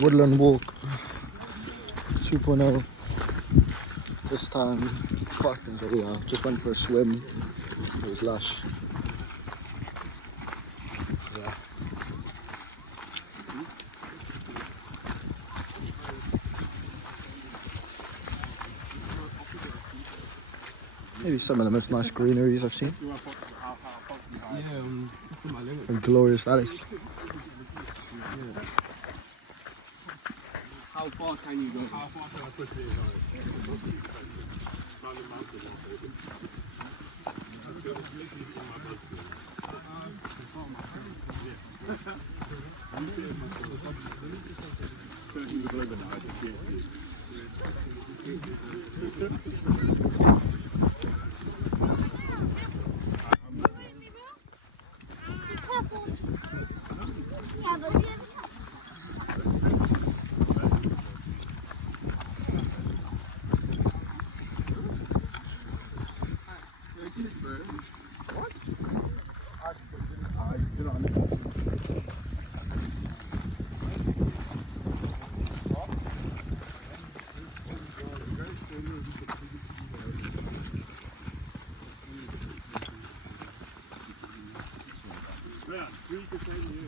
Woodland walk 2.0. This time, fucking video. Just went for a swim. It was lush. Yeah. Maybe some of the most nice greeneries I've seen. And glorious that is. How far can you go? How far can I push it?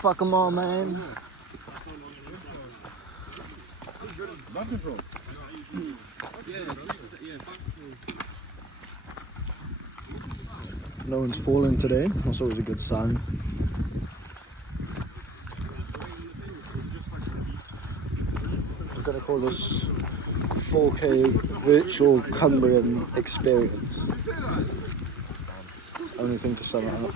Fuck them all, man. No one's fallen today. That's always a good sign. I'm gonna call this 4K virtual Cumbrian experience. It's the only thing to sum it up.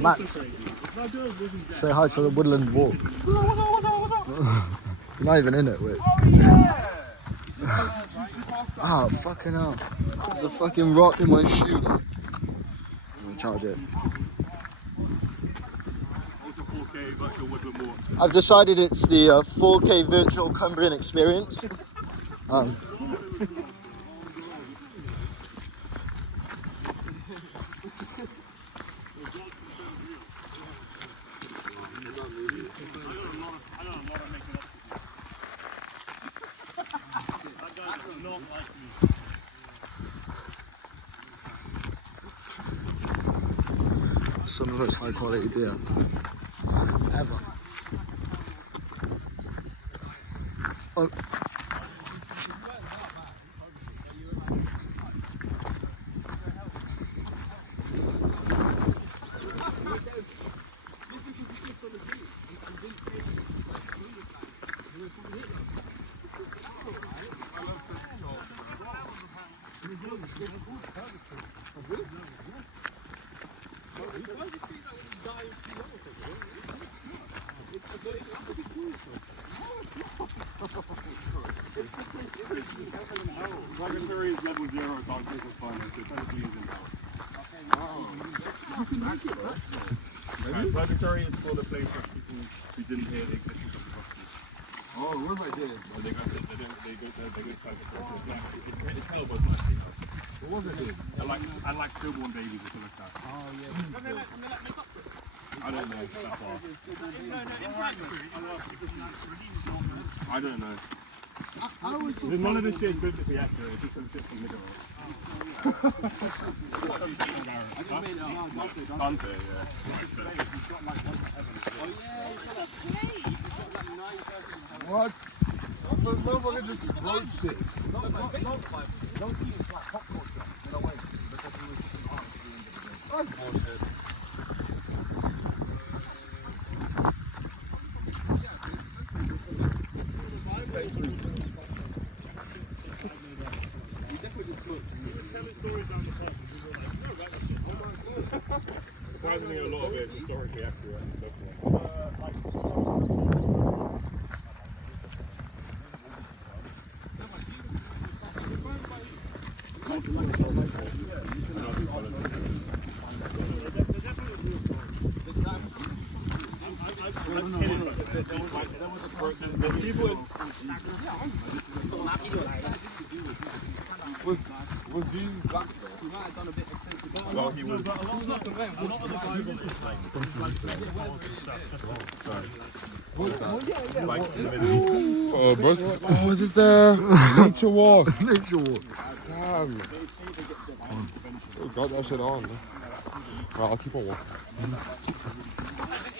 Max, say hi to the Woodland walk. You're not even in it, wait. Ah, fucking hell. There's a fucking rock in my shoe. Like. I'm gonna charge it. I've decided it's the 4K virtual Cumbrian experience. Some of the most high quality beer ever. Oh. Laboratory is level 0 doctors of finance. They're trying to use in Laboratory is for the place for people who didn't hear the existence of the hospital. Oh, what if I did? Well, they go type of it's hell, but it's not actually hell. What was I doing? I like stillborn babies or something like that. Oh, yeah. I don't know. That far. I don't know. There's none of this shit good to be accurate, it's just some nigger. Dante, yeah. What? But motherfucker just wrote shit. Don't eat it like popcorn stuff. Get away. That's bullshit. stories down the pub, and people were like, no, right, that's it. Surprisingly, a lot of it is historically accurate and stuff like Was Jesus black though? he might have done a bit extensive. Well, he was. A lot of the Bible is Oh, is this the nature walk? Nature walk. Damn. Oh, got that shit on. Right, I'll keep on walking.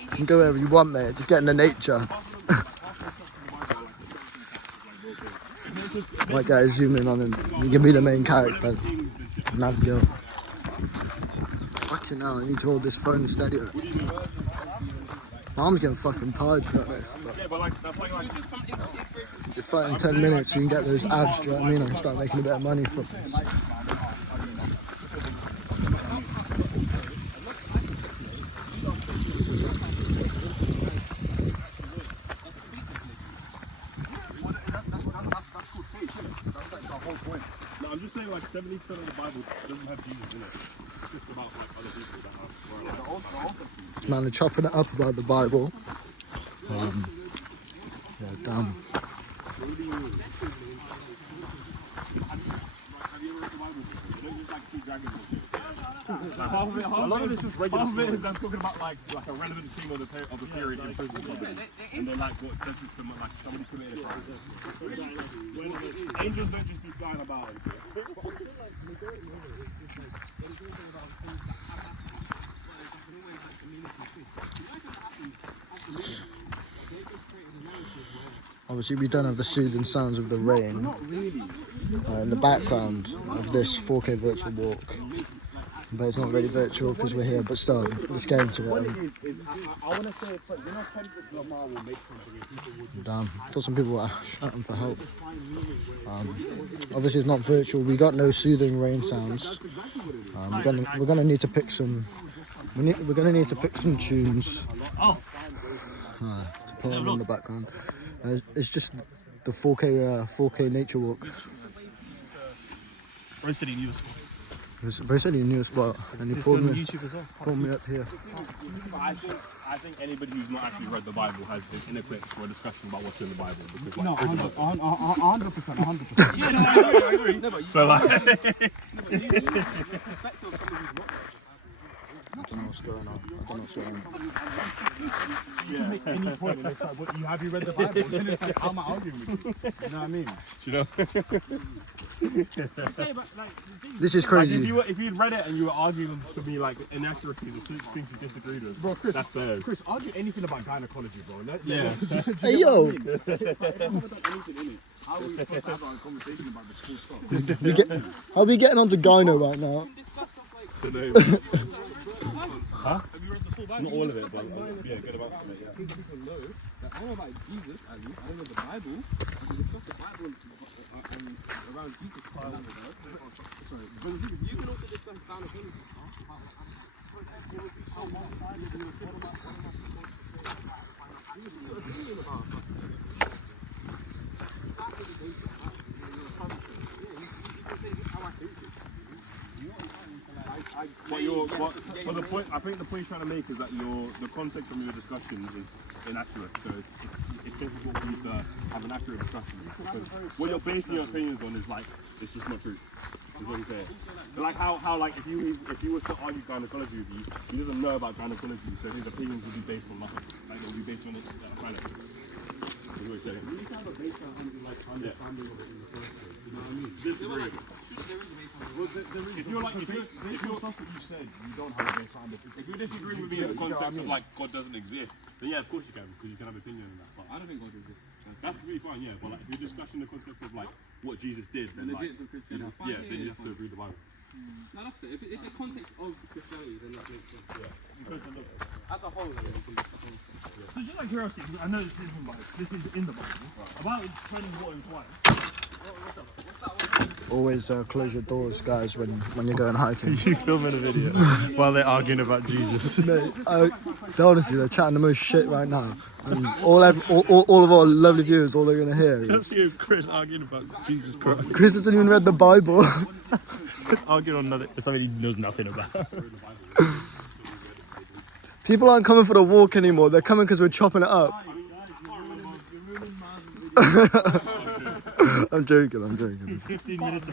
You can go wherever you want, mate. Just get in the nature. White guy is zooming on him. You can be the main character. Nav girl. Fucking hell, I need to hold this phone steady. My arm's getting fucking tired to be honest. You're fighting 10 minutes, you can get those abs, do you know what I mean? And start making a bit of money from this. No, I'm just saying, like 70% of the Bible doesn't have Jesus in it. It's just about like other people that have. Man, they're chopping it up about the Bible. Yeah, damn. Have you ever read the Bible? You don't just like see dragons and shit. Like, half of it is them talking about like a relevant thing of the period in prison, and then like what judges someone like somebody committed a crime. Angels don't just be flying about. Obviously, we don't have the soothing sounds of the rain in the background of this 4K virtual walk. But it's not really virtual because we're here, but still, let's get into it. I want to say it's like, you know, Kendrick Lamar will make something and people would. Damn, I thought some people were shouting for help. Obviously, it's not virtual. We got no soothing rain sounds. We're gonna need to pick some. We're gonna need to pick some tunes to put on in the background. It's just the 4K nature walk. City News. It's basically a new spot, and he pulled me up here. I think anybody who's not actually read the Bible has been in a place for a discussion about what's in the Bible. Because, like, No, 100%. Yeah, no, I agree. No, but so like, I don't know what's going on. You can make any point when it's like, what, have you read the Bible? Then it's like, how am I arguing with you? You know what I mean? you know. This is Like, crazy. if you'd read it and you were arguing to me like inaccuracies or things you disagreed with, Bro, Chris, that's theirs. Chris, argue anything about gynecology, bro. Yeah. Hey yo, I was supposed to have a conversation about the school stuff. are we getting onto gyno right now? Huh? Have you read the full Bible? Not all of it, but yeah, good about some of it, yeah. People know that I know about Jesus, at least. I don't know the Bible. I can discuss the Bible around Jesus. Sorry, but you can also discuss gynecology. But the point, I think the point you're trying to make is that the context of your discussion is inaccurate. So it's difficult for you to have an accurate discussion. Because what you're basing your opinions on is like, it's just not true. Is what you say. Like how like if you were to argue gynecology with you, he doesn't know about gynecology, so his opinions would be based on nothing. Like it would be based on this planet. Is what you're saying. You kind of base on understanding of it in the first place. You know what I mean? Disagree. If you're like, if you're stuff that you said, you don't have a base on it. If you disagree with me in the context of like God doesn't exist, then yeah, of course you can, because you can have an opinion on that. But I don't think God exists. that's really fine, yeah. But like if you're discussing the context of like what Jesus did, then like Legit for Christianity. yeah, then you have to read the Bible. No, that's it. If it's the context of Christianity, then that makes sense. Yeah. As a whole, then we can look at the whole thing. So just like curiosity, I know this is in the Bible. This is in the Bible. About spreading water in twice. Always close your doors, guys, when you're going hiking. You filming a video while they're arguing about Jesus. Mate, honestly, they're chatting the most shit right now. And all of our lovely viewers, all they're going to hear is... That's you, Chris, arguing about Jesus Christ. Chris hasn't even read the Bible. Arguing on something he knows nothing about. People aren't coming for the walk anymore. They're coming because we're chopping it up. I'm joking. 15 minutes of